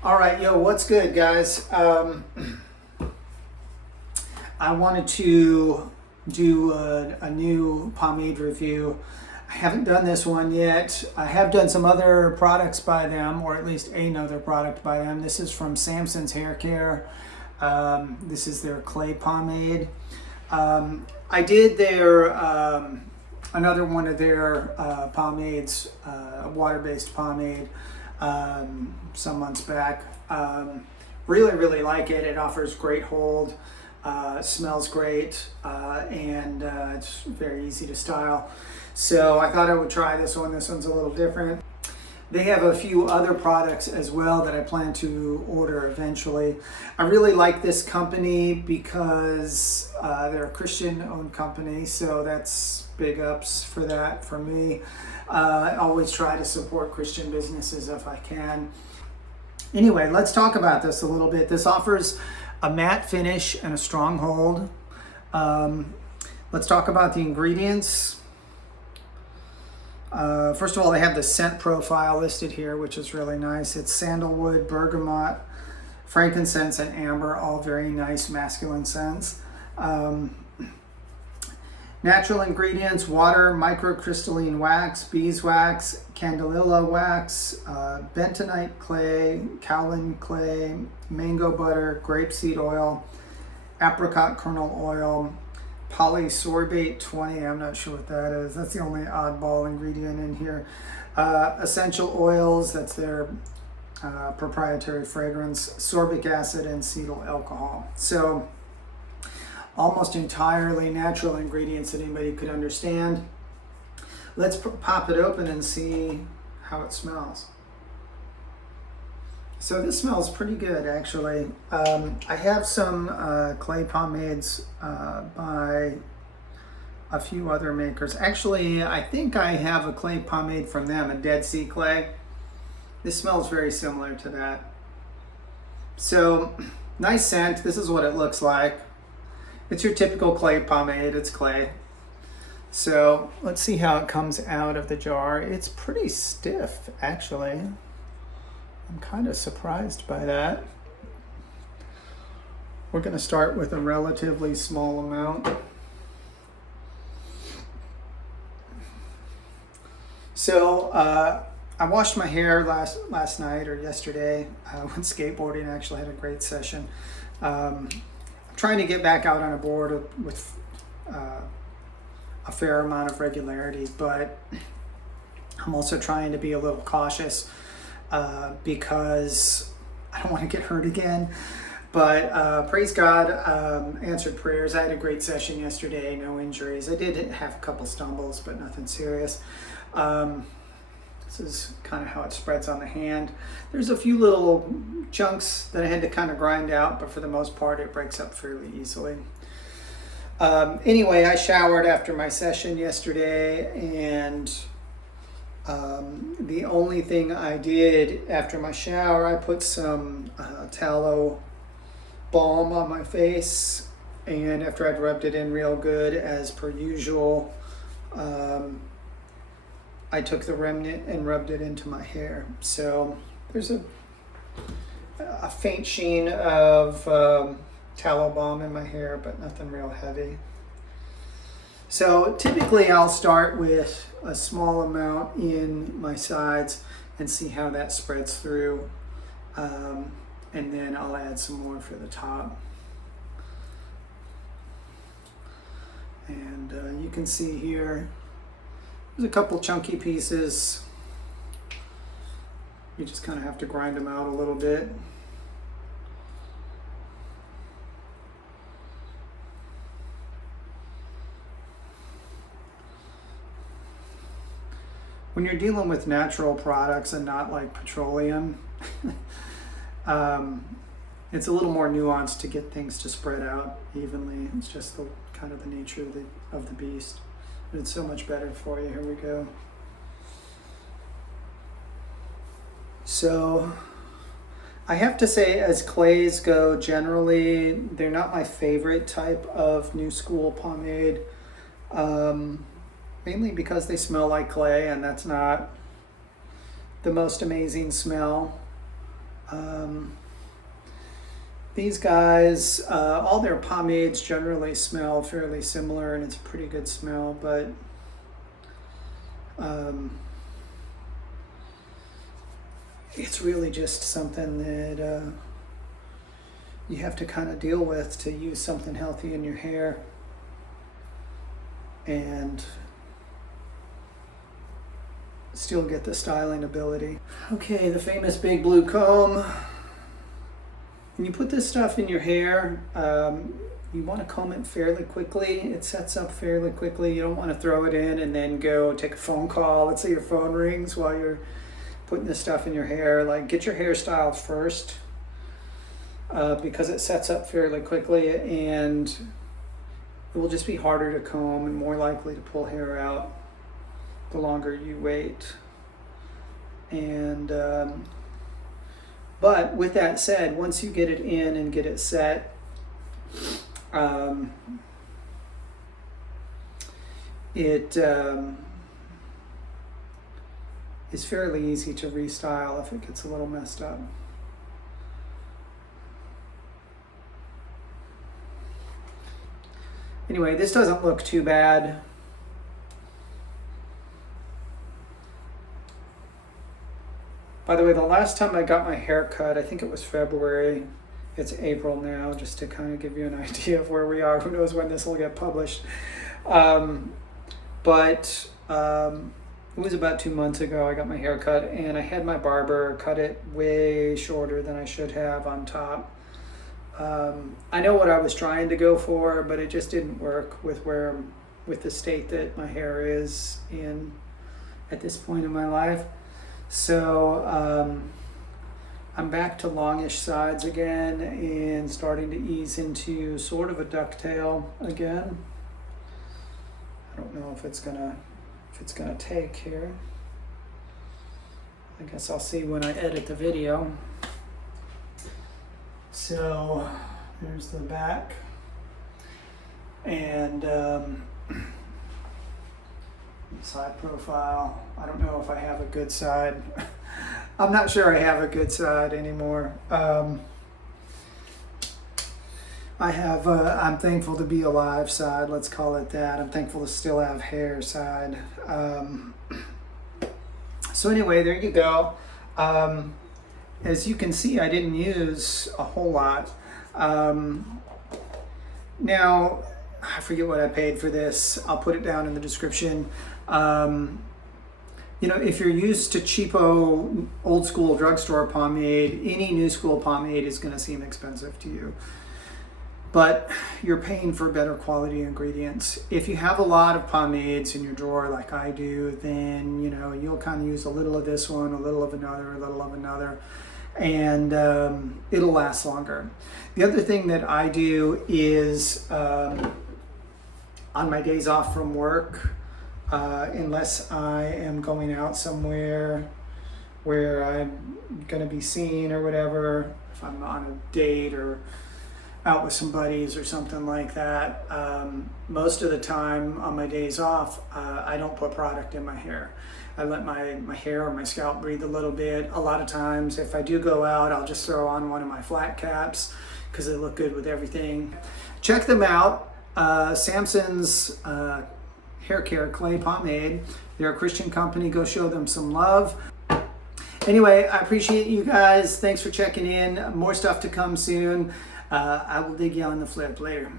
All right, yo, what's good, guys? I wanted to do a new pomade review. I haven't done this one yet. I have done some other products by them, or at least another product by them. This is from Samson's Haircare. This is their clay pomade. I did their another one of their pomades, water-based pomade, some months back. Really like it. It offers great hold, smells great, and it's very easy to style. So I thought I would try this one. This one's a little different. They have a few other products as well that I plan to order eventually. I really like this company because they're a Christian-owned company, so that's big ups for that for me. I always try to support Christian businesses if I can. Anyway, let's talk about this a little bit. This offers a matte finish and a strong hold. Let's talk about the ingredients. First of all, they have the scent profile listed here, which is really nice. It's sandalwood, bergamot, frankincense, and amber, all very nice masculine scents. Natural ingredients: water, microcrystalline wax, beeswax, candelilla wax, bentonite clay, kaolin clay, mango butter, grapeseed oil, apricot kernel oil, polysorbate 20. I'm not sure what that is. That's the only oddball ingredient in here. Essential oils, that's their proprietary fragrance, sorbic acid, and cetyl alcohol. So almost entirely natural ingredients that anybody could understand. Let's pop it open and see how it smells. So this smells pretty good, actually. I have some clay pomades by a few other makers. Actually, I think I have a clay pomade from them, a Dead Sea clay. This smells very similar to that. So, nice scent. This is what it looks like. It's your typical clay pomade. It's clay. So, let's see how it comes out of the jar. It's pretty stiff, actually. I'm kind of surprised by that. We're going to start with a relatively small amount. So I washed my hair last night or yesterday. Went skateboarding. I actually had a great session. I'm trying to get back out on a board with a fair amount of regularity, but I'm also trying to be a little cautious because I don't want to get hurt again. But praise God, answered prayers. I had a great session yesterday, no injuries. I did have a couple stumbles, but nothing serious. This is kind of how it spreads on the hand. There's a few little chunks that I had to kind of grind out, but for the most part, it breaks up fairly easily. Anyway, I showered after my session yesterday, and the only thing I did after my shower, I put some tallow balm on my face, and after I'd rubbed it in real good, as per usual, I took the remnant and rubbed it into my hair. So there's a faint sheen of tallow balm in my hair, but nothing real heavy. So typically I'll start with a small amount in my sides and see how that spreads through. And then I'll add some more for the top. And you can see here, there's a couple chunky pieces. You just kind of have to grind them out a little bit. When you're dealing with natural products and not like petroleum, it's a little more nuanced to get things to spread out evenly. It's just the kind of the nature of the beast. But it's so much better for you. Here we go. So I have to say, as clays go, generally, they're not my favorite type of new school pomade. Mainly because they smell like clay, and that's not the most amazing smell. These guys, all their pomades generally smell fairly similar, and it's a pretty good smell, but it's really just something that you have to kind of deal with to use something healthy in your hair and still get the styling ability. Okay, the famous big blue comb. When you put this stuff in your hair, you want to comb it fairly quickly. It sets up fairly quickly. You don't want to throw it in and then go take a phone call. Let's say your phone rings while you're putting this stuff in your hair. Like, get your hair styled first because it sets up fairly quickly, and it will just be harder to comb and more likely to pull hair out the longer you wait. And but with that said, once you get it in and get it set, it is fairly easy to restyle if it gets a little messed up. Anyway, this doesn't look too bad. By the way, the last time I got my hair cut, I think it was February. It's April now, just to kind of give you an idea of where we are. Who knows when this will get published. But it was about 2 months ago I got my hair cut, and I had my barber cut it way shorter than I should have on top. I know what I was trying to go for, but it just didn't work with the state that my hair is in at this point in my life. So I'm back to longish sides again and starting to ease into sort of a ducktail again. I don't know if it's gonna take here. I guess I'll see when I edit the video. So there's the back, and side profile. I don't know if I have a good side. I'm not sure I have a good side anymore. I have I'm thankful to be alive side, let's call it that. I'm thankful to still have hair side. So anyway, there you go. As you can see, I didn't use a whole lot. Now, I forget what I paid for this. I'll put it down in the description. You know, if you're used to cheapo, old school drugstore pomade, any new school pomade is going to seem expensive to you. But you're paying for better quality ingredients. If you have a lot of pomades in your drawer like I do, then, you know, you'll kind of use a little of this one, a little of another, a little of another, and it'll last longer. The other thing that I do is on my days off from work, unless I am going out somewhere where I'm going to be seen or whatever, if I'm on a date or out with some buddies or something like that, most of the time on my days off, I don't put product in my hair. I let my hair or my scalp breathe a little bit. A lot of times, if I do go out, I'll just throw on one of my flat caps because they look good with everything. Check them out. Samson's Haircare Clay Pomade. They're a Christian company. Go show them some love. Anyway, I appreciate you guys. Thanks for checking in. More stuff to come soon. I will dig you on the flip later.